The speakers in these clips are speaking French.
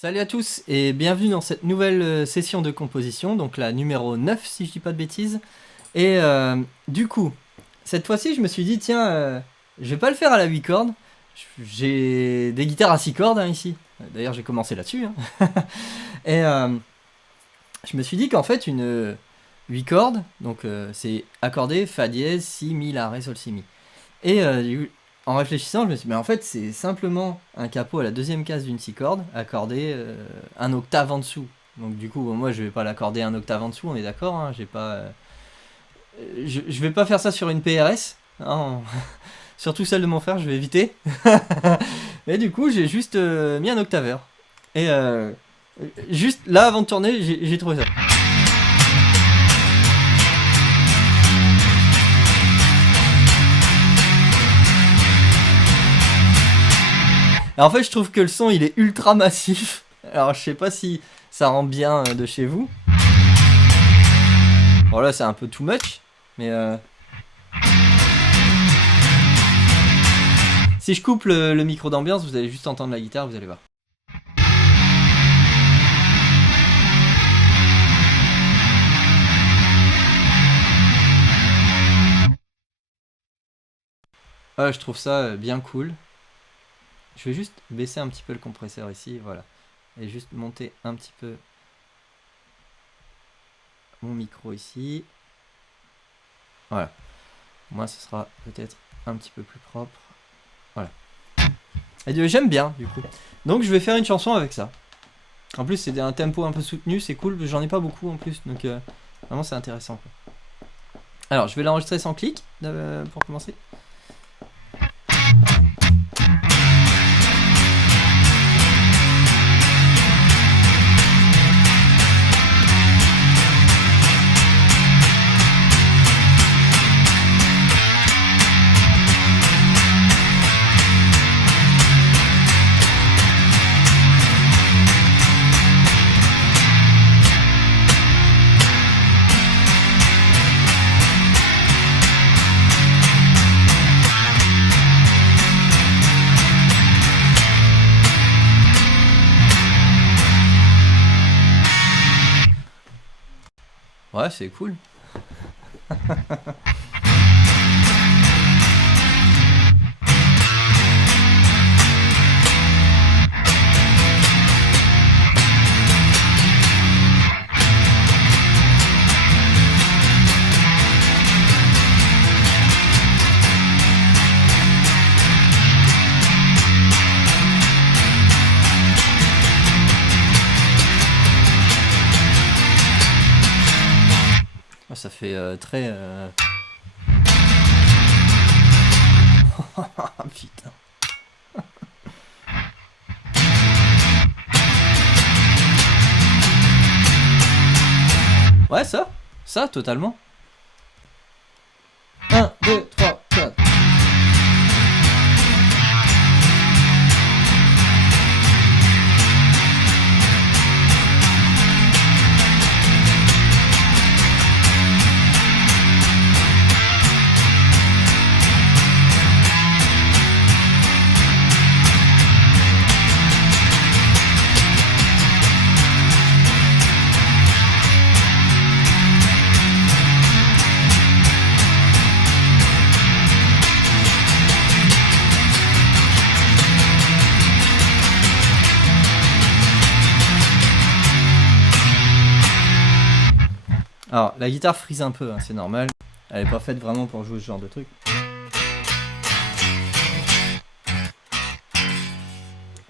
Salut à tous et bienvenue dans cette nouvelle session de composition, donc la numéro 9 si je dis pas de bêtises. Et du coup, cette fois-ci je me suis dit tiens, je vais pas le faire à la 8 cordes, j'ai des guitares à 6 cordes hein, ici, d'ailleurs j'ai commencé là-dessus. Hein. Et je me suis dit qu'en fait une 8 cordes, donc c'est accordé, Fa dièse, Si, Mi, La, Ré, Sol, Si, Mi. Et en réfléchissant, je me suis dit, mais en fait, c'est simplement un capot à la deuxième case d'une 6 cordes, accordé un octave en dessous. Donc du coup, moi, je vais pas l'accorder un octave en dessous, on est d'accord, hein, j'ai pas... je vais pas faire ça sur une PRS, hein, surtout celle de mon frère, je vais éviter. Et du coup, j'ai juste mis un octaveur. Et juste là, avant de tourner, j'ai trouvé ça. En fait, je trouve que le son il est ultra massif. Alors, je sais pas si ça rend bien de chez vous. Bon, là, c'est un peu too much. Mais si je coupe le micro d'ambiance, vous allez juste entendre la guitare, vous allez voir. Je trouve ça bien cool. Je vais juste baisser un petit peu le compresseur ici, voilà. Et juste monter un petit peu mon micro ici. Voilà. Moi, ce sera peut-être un petit peu plus propre. Voilà. Et j'aime bien, du coup. Donc, je vais faire une chanson avec ça. En plus, c'est un tempo un peu soutenu, c'est cool. J'en ai pas beaucoup en plus, donc vraiment, c'est intéressant. Quoi. Alors, je vais l'enregistrer sans clic pour commencer. Ouais, c'est cool. Ça fait très... Putain. Ouais, ça, totalement. 1, 2, 3, 4. Alors, la guitare frise un peu, hein, c'est normal. Elle est pas faite vraiment pour jouer ce genre de truc.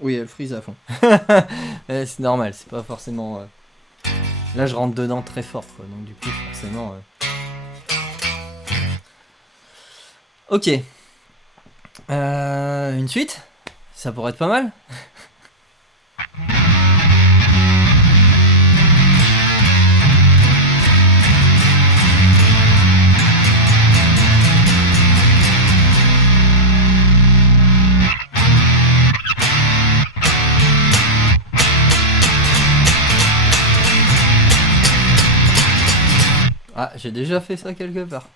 Oui, elle frise à fond. C'est normal, c'est pas forcément... Là, je rentre dedans très fort, quoi. Donc, du coup, forcément... Ok. Une suite? Ça pourrait être pas mal. Ah, j'ai déjà fait ça quelque part.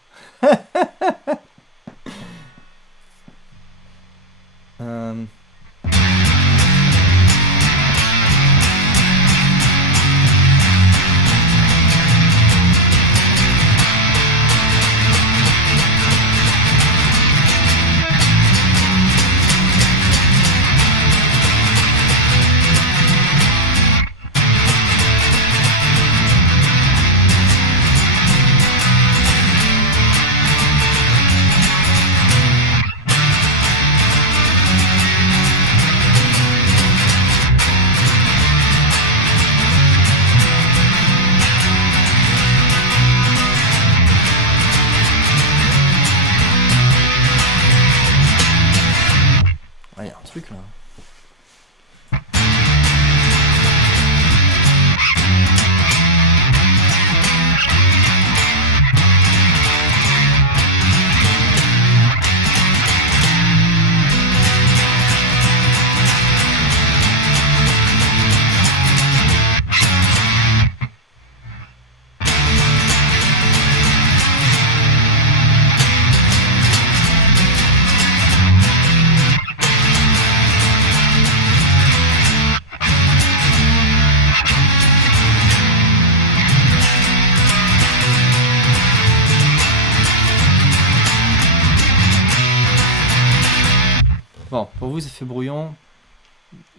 Pour vous, ça fait brouillon.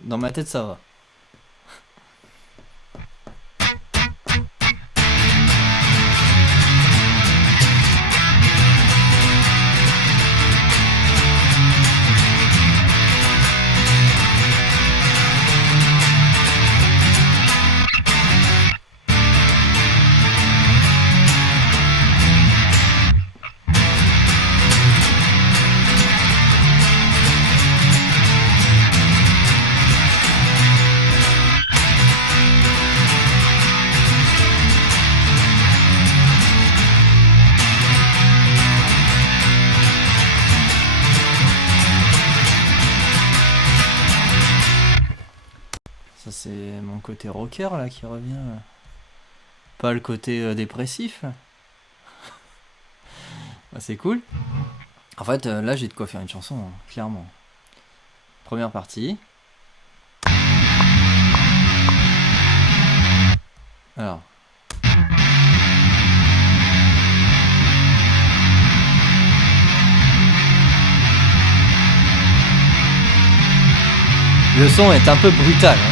Dans ma tête, ça va. Ça c'est mon côté rocker là qui revient. Pas le côté dépressif. Bah, c'est cool. En fait là j'ai de quoi faire une chanson, hein, clairement. Première partie. Alors. Le son est un peu brutal. Hein.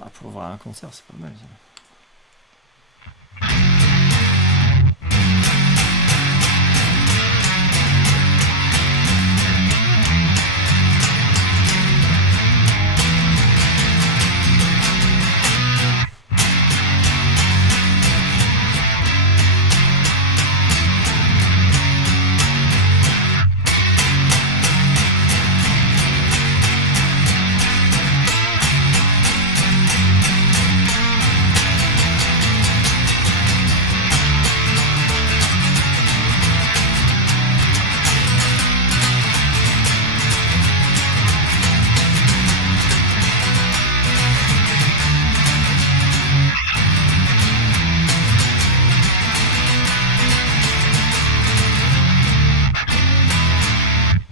Ah, pour voir un concert, c'est pas mal ça.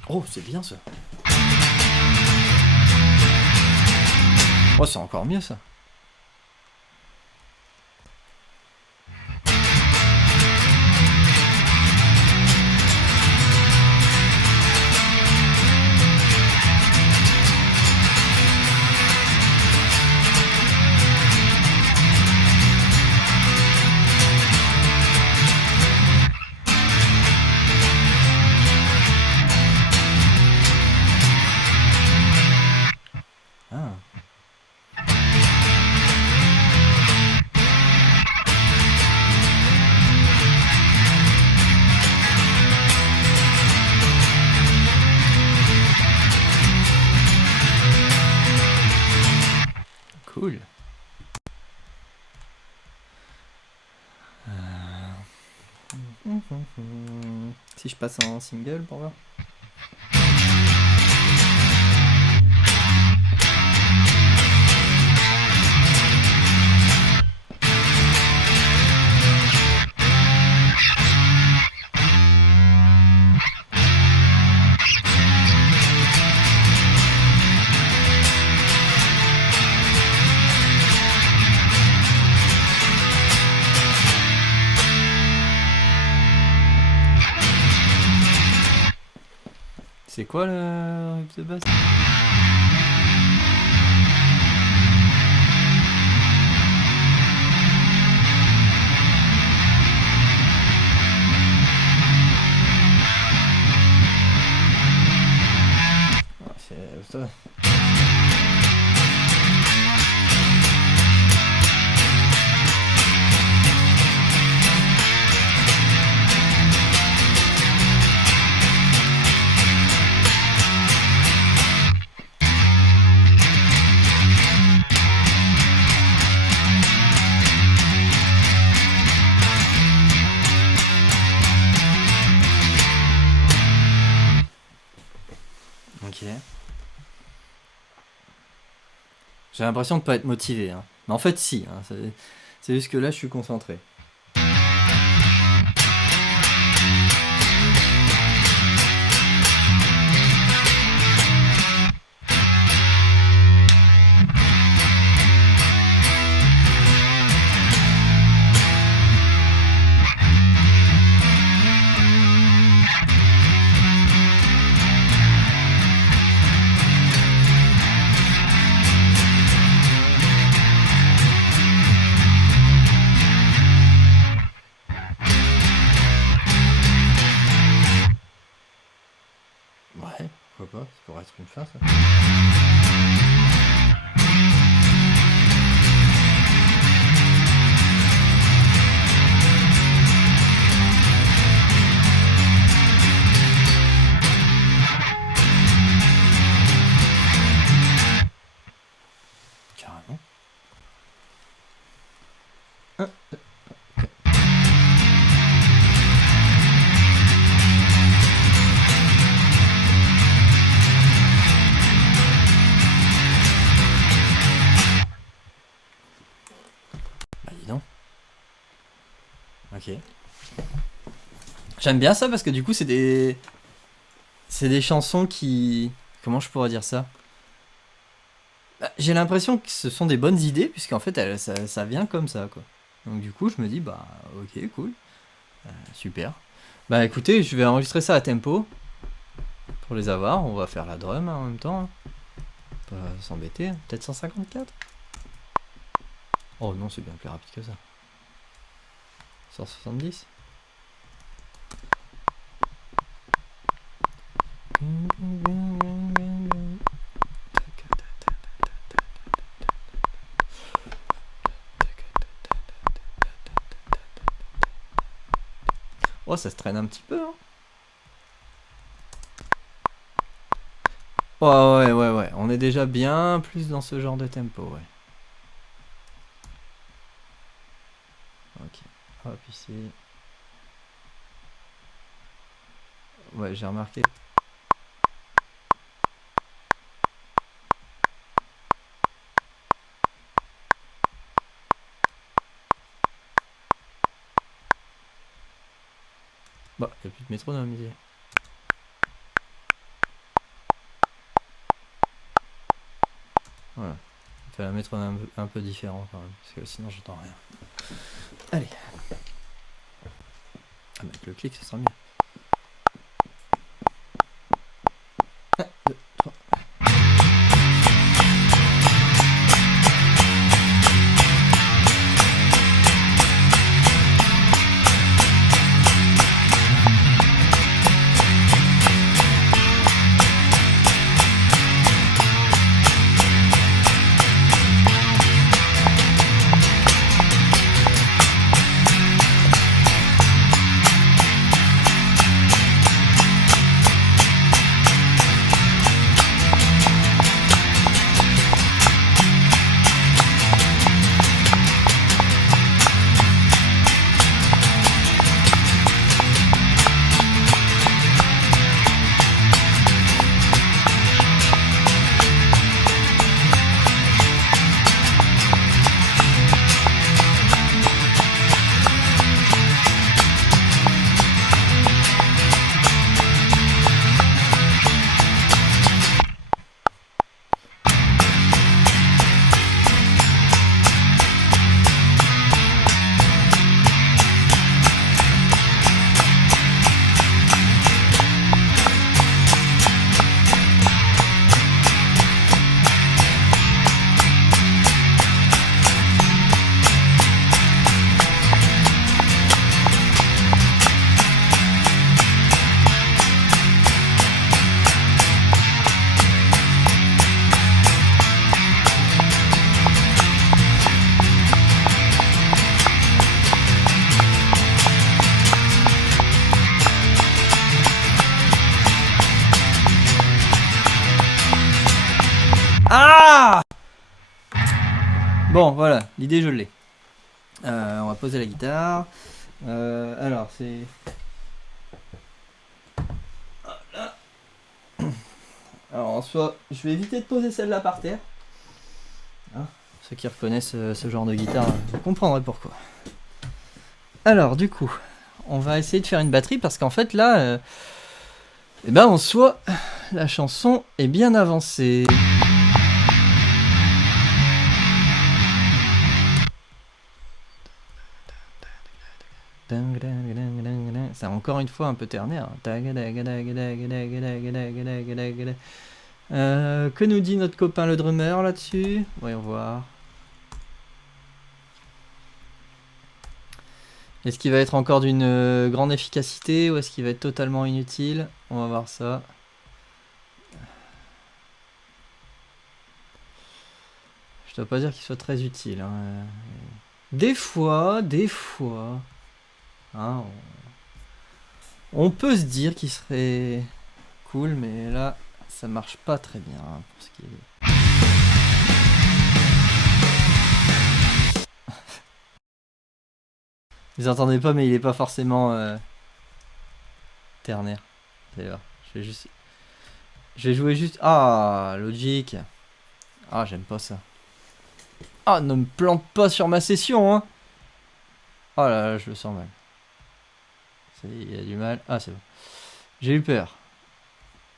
Oh, c'est bien ça. Oh, c'est encore mieux ça. Ah. Cool. Si je passe en single pour voir. C'est quoi le riff de basse? Ah, c'est ça. Ok. J'ai l'impression de pas être motivé. Hein. Mais en fait, si. Hein. C'est juste que là, je suis concentré. Ouais, pourquoi pas, ça pourrait être une fin ça. Carrément. Bah dis donc. Ok. J'aime bien ça parce que du coup c'est des chansons qui... Comment je pourrais dire ça? Bah, j'ai l'impression que ce sont des bonnes idées puisqu'en fait ça vient comme ça quoi. Donc du coup je me dis bah ok cool. Super. Bah écoutez, je vais enregistrer ça à tempo pour les avoir. On va faire la drum en même temps. Pas s'embêter. Peut-être 154. Oh non, c'est bien plus rapide que ça. 170. Oh, ça se traîne un petit peu, hein. Oh, ouais. On est déjà bien plus dans ce genre de tempo, ouais. Ok. Hop, ici. Ouais, j'ai remarqué. Bah, il n'y a plus de métronome ici. Voilà. On fait la métronome un peu différent quand même, parce que sinon j'entends rien. Allez. Ah, mais avec le clic, ça sera mieux. 1, 2, 3. Ah! Bon, voilà, l'idée je l'ai. On va poser la guitare. Alors, c'est... Alors, en soi, je vais éviter de poser celle-là par terre. Hein, Ceux qui reconnaissent ce genre de guitare, vous comprendrez pourquoi. Alors, du coup, on va essayer de faire une batterie parce qu'en fait, là, eh ben, en soi, la chanson est bien avancée. C'est encore une fois un peu ternaire. Que nous dit notre copain le drummer là-dessus? Voyons voir. Est-ce qu'il va être encore d'une grande efficacité ou est-ce qu'il va être totalement inutile? On va voir ça. Je dois pas dire qu'il soit très utile. Hein. Des fois, hein, on peut se dire qu'il serait cool, mais là, ça marche pas très bien hein, pour ce qui est. Vous entendez pas, mais il est pas forcément ternaire. D'ailleurs, je vais jouer juste. Ah, logique. Ah, j'aime pas ça. Ah, ne me plante pas sur ma session, hein. Oh là là, je le sens mal. Il y a du mal. Ah, c'est bon. J'ai eu peur.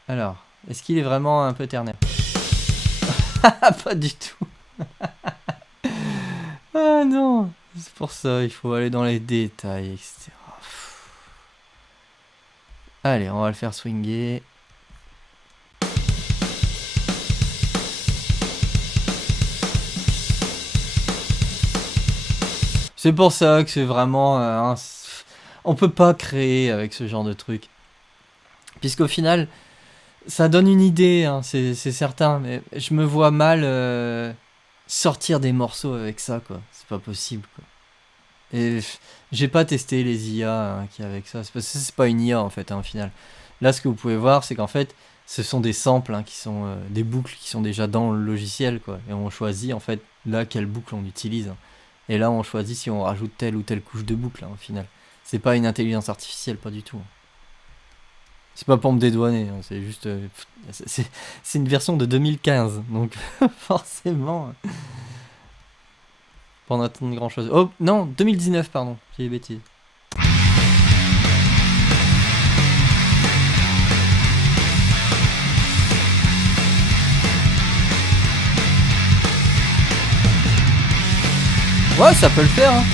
Alors, est-ce qu'il est vraiment un peu ternaire? Pas du tout. Ah non. C'est pour ça, il faut aller dans les détails, etc. Allez, on va le faire swinguer. C'est pour ça que c'est vraiment... on peut pas créer avec ce genre de truc. Puisqu'au final, ça donne une idée, hein, c'est certain. Mais je me vois mal sortir des morceaux avec ça, quoi. C'est pas possible, quoi. Et j'ai pas testé les IA qui avec ça. C'est pas une IA, en fait, hein, au final. Là, ce que vous pouvez voir, c'est qu'en fait, ce sont des samples qui sont des boucles qui sont déjà dans le logiciel, quoi. Et on choisit, en fait, là, quelle boucle on utilise. Et là, on choisit si on rajoute telle ou telle couche de boucle, hein, au final. C'est pas une intelligence artificielle, pas du tout. C'est pas pour me dédouaner, hein, c'est juste... c'est une version de 2015, donc forcément... Pas en attendre grand chose. Oh, non, 2019, pardon, j'ai des bêtises. Ouais, ça peut le faire, hein.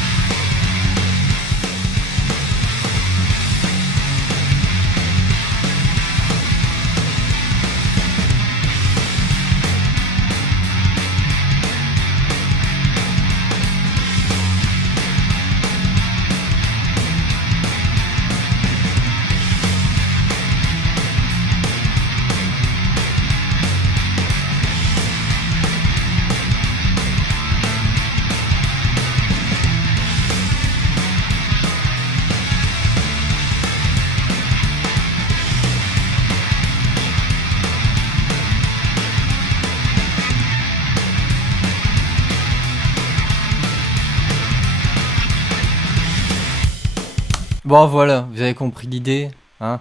Bon voilà, vous avez compris l'idée, hein.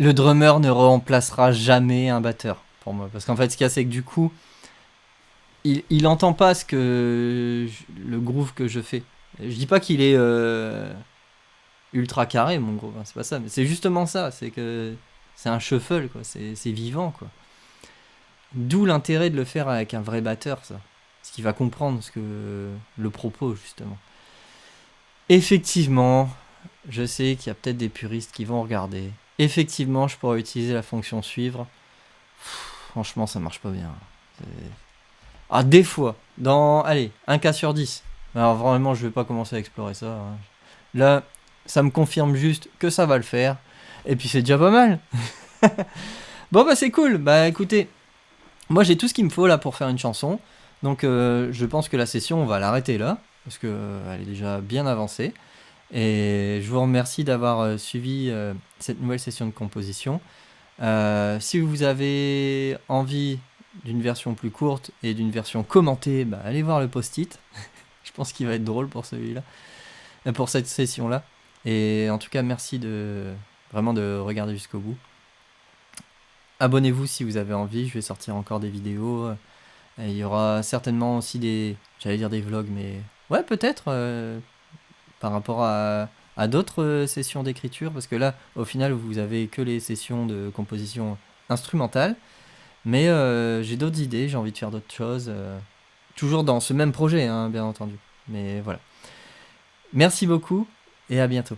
Le drummer ne remplacera jamais un batteur, pour moi. Parce qu'en fait, ce qu'il y a, c'est que du coup, il entend pas le groove que je fais. Je dis pas qu'il est ultra carré, mon groove, hein, c'est pas ça. Mais c'est justement ça, c'est que c'est un shuffle, quoi. C'est vivant, quoi. D'où l'intérêt de le faire avec un vrai batteur, ça. Parce qu'il va comprendre le propos, justement. Effectivement, je sais qu'il y a peut-être des puristes qui vont regarder. Effectivement, je pourrais utiliser la fonction suivre. Franchement, ça marche pas bien. Ah, des fois, allez, un cas sur 10. Alors vraiment, je vais pas commencer à explorer ça. Hein. Là, ça me confirme juste que ça va le faire. Et puis c'est déjà pas mal. Bon bah c'est cool. Bah écoutez, moi j'ai tout ce qu'il me faut là pour faire une chanson. Donc je pense que la session, on va l'arrêter là. Parce qu'elle est déjà bien avancée. Et je vous remercie d'avoir suivi cette nouvelle session de composition. Si vous avez envie d'une version plus courte et d'une version commentée, bah, allez voir le post-it. Je pense qu'il va être drôle pour celui-là, pour cette session-là. Et en tout cas, merci vraiment de regarder jusqu'au bout. Abonnez-vous si vous avez envie, je vais sortir encore des vidéos. Et il y aura certainement aussi j'allais dire des vlogs, mais ouais, peut-être par rapport à d'autres sessions d'écriture, parce que là, au final, vous avez que les sessions de composition instrumentale, mais j'ai d'autres idées, j'ai envie de faire d'autres choses, toujours dans ce même projet, hein, bien entendu. Mais voilà. Merci beaucoup et à bientôt.